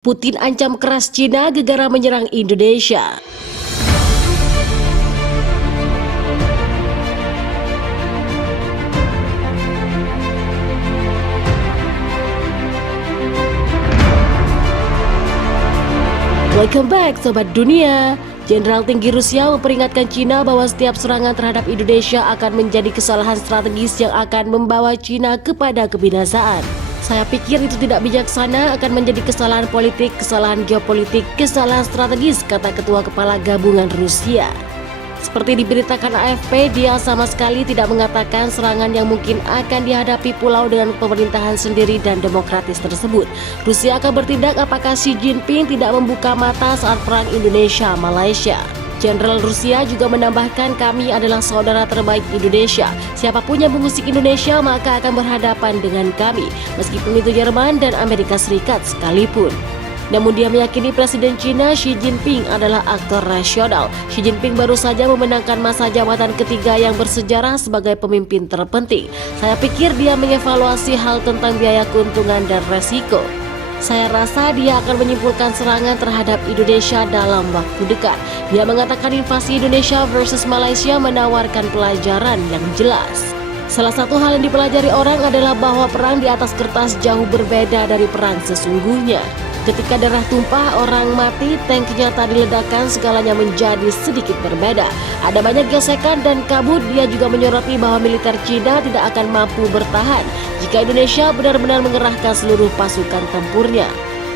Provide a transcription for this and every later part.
Putin ancam keras Cina gegara menyerang Indonesia. Welcome back Sobat Dunia. Jenderal tinggi Rusia memperingatkan Cina bahwa setiap serangan terhadap Indonesia akan menjadi kesalahan strategis yang akan membawa Cina kepada kebinasaan. Saya pikir itu tidak bijaksana, akan menjadi kesalahan politik, kesalahan geopolitik, kesalahan strategis, kata Ketua Kepala Gabungan Rusia. Seperti diberitakan AFP, dia sama sekali tidak mengatakan serangan yang mungkin akan dihadapi pulau dengan pemerintahan sendiri dan demokratis tersebut. Rusia akan bertindak apakah Xi Jinping tidak membuka mata saat perang Indonesia-Malaysia. Jenderal Rusia juga menambahkan, kami adalah saudara terbaik Indonesia. Siapapun yang mengusik Indonesia maka akan berhadapan dengan kami, meskipun itu Jerman dan Amerika Serikat sekalipun. Namun dia meyakini Presiden Cina Xi Jinping adalah aktor rasional. Xi Jinping baru saja memenangkan masa jabatan ketiga yang bersejarah sebagai pemimpin terpenting. Saya pikir dia mengevaluasi hal tentang biaya keuntungan dan resiko. Saya rasa dia akan menyimpulkan serangan terhadap Indonesia dalam waktu dekat. Dia mengatakan invasi Indonesia versus Malaysia menawarkan pelajaran yang jelas. Salah satu hal yang dipelajari orang adalah bahwa perang di atas kertas jauh berbeda dari perang sesungguhnya. Ketika darah tumpah, orang mati, tank nyata diledakkan, segalanya menjadi sedikit berbeda. Ada banyak gesekan dan kabut. Dia juga menyoroti bahwa militer Cina tidak akan mampu bertahan jika Indonesia benar-benar mengerahkan seluruh pasukan tempurnya.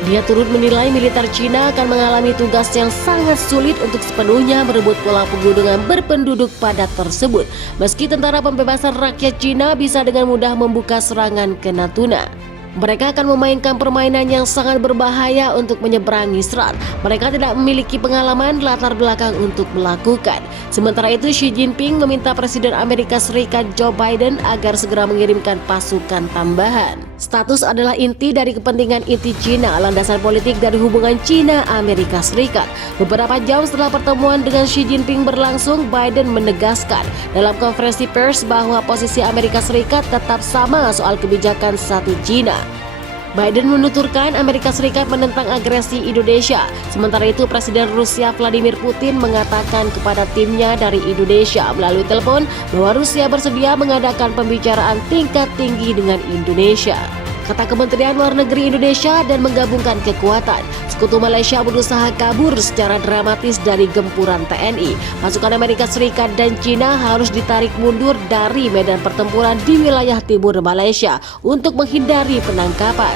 Dia turut menilai militer Cina akan mengalami tugas yang sangat sulit untuk sepenuhnya merebut pulau pegunungan berpenduduk padat tersebut, meski tentara pembebasan rakyat Cina bisa dengan mudah membuka serangan ke Natuna. Mereka akan memainkan permainan yang sangat berbahaya untuk menyeberangi selat. Mereka tidak memiliki pengalaman latar belakang untuk melakukan. Sementara itu Xi Jinping meminta Presiden Amerika Serikat Joe Biden agar segera mengirimkan pasukan tambahan. Status adalah inti dari kepentingan inti Cina, landasan politik dari hubungan Cina-Amerika Serikat. Beberapa jam setelah pertemuan dengan Xi Jinping berlangsung, Biden menegaskan dalam konferensi pers bahwa posisi Amerika Serikat tetap sama soal kebijakan satu Cina. Biden menuturkan Amerika Serikat menentang agresi Indonesia. Sementara itu Presiden Rusia Vladimir Putin mengatakan kepada timnya dari Indonesia melalui telepon bahwa Rusia bersedia mengadakan pembicaraan tingkat tinggi dengan Indonesia. Kata Kementerian Luar Negeri Indonesia dan menggabungkan kekuatan, sekutu Malaysia berusaha kabur secara dramatis dari gempuran TNI. Pasukan Amerika Serikat dan Cina harus ditarik mundur dari medan pertempuran di wilayah timur Malaysia untuk menghindari penangkapan,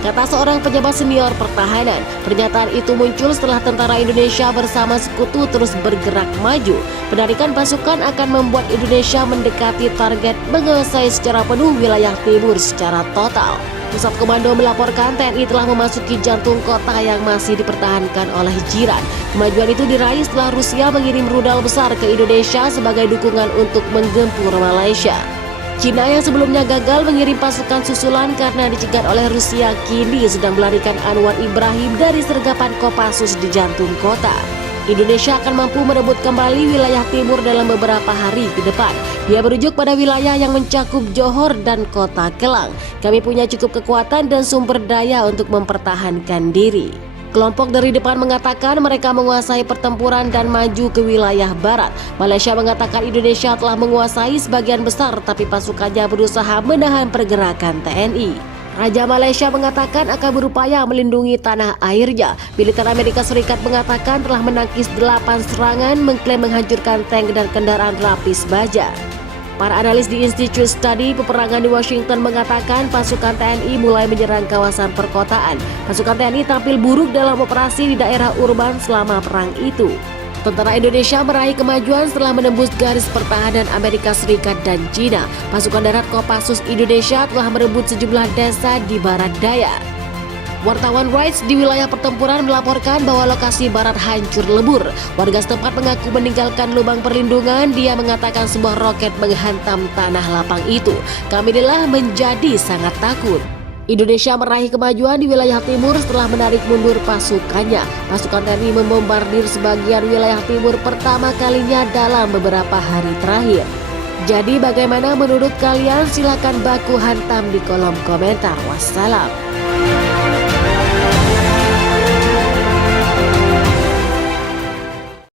kata seorang pejabat senior pertahanan. Pernyataan itu muncul setelah tentara Indonesia bersama sekutu terus bergerak maju. Penarikan pasukan akan membuat Indonesia mendekati target menguasai secara penuh wilayah timur secara total. Pusat Komando melaporkan TNI telah memasuki jantung kota yang masih dipertahankan oleh jiran. Kemajuan itu diraih setelah Rusia mengirim rudal besar ke Indonesia sebagai dukungan untuk menggempur Malaysia. Cina yang sebelumnya gagal mengirim pasukan susulan karena dicegat oleh Rusia kini sedang melarikan Anwar Ibrahim dari sergapan Kopassus di jantung kota. Indonesia akan mampu merebut kembali wilayah timur dalam beberapa hari ke depan. Dia merujuk pada wilayah yang mencakup Johor dan Kota Kelang. Kami punya cukup kekuatan dan sumber daya untuk mempertahankan diri. Kelompok dari depan mengatakan mereka menguasai pertempuran dan maju ke wilayah barat. Malaysia mengatakan Indonesia telah menguasai sebagian besar tapi pasukannya berusaha menahan pergerakan TNI. Raja Malaysia mengatakan akan berupaya melindungi tanah airnya. Militer Amerika Serikat mengatakan telah menangkis 8 serangan, mengklaim menghancurkan tank dan kendaraan lapis baja. Para analis di Institute Study Peperangan di Washington mengatakan pasukan TNI mulai menyerang kawasan perkotaan. Pasukan TNI tampil buruk dalam operasi di daerah urban selama perang itu. Tentara Indonesia meraih kemajuan setelah menembus garis pertahanan Amerika Serikat dan Cina. Pasukan darat Kopassus Indonesia telah merebut sejumlah desa di barat daya. Wartawan Reuters di wilayah pertempuran melaporkan bahwa lokasi barat hancur lebur. Warga setempat mengaku meninggalkan lubang perlindungan. Dia mengatakan sebuah roket menghantam tanah lapang itu. Kami adalah menjadi sangat takut. Indonesia meraih kemajuan di wilayah timur setelah menarik mundur pasukannya. Pasukan TNI membombardir sebagian wilayah timur pertama kalinya dalam beberapa hari terakhir. Jadi bagaimana menurut kalian? Silakan baku hantam di kolom komentar. Wassalam.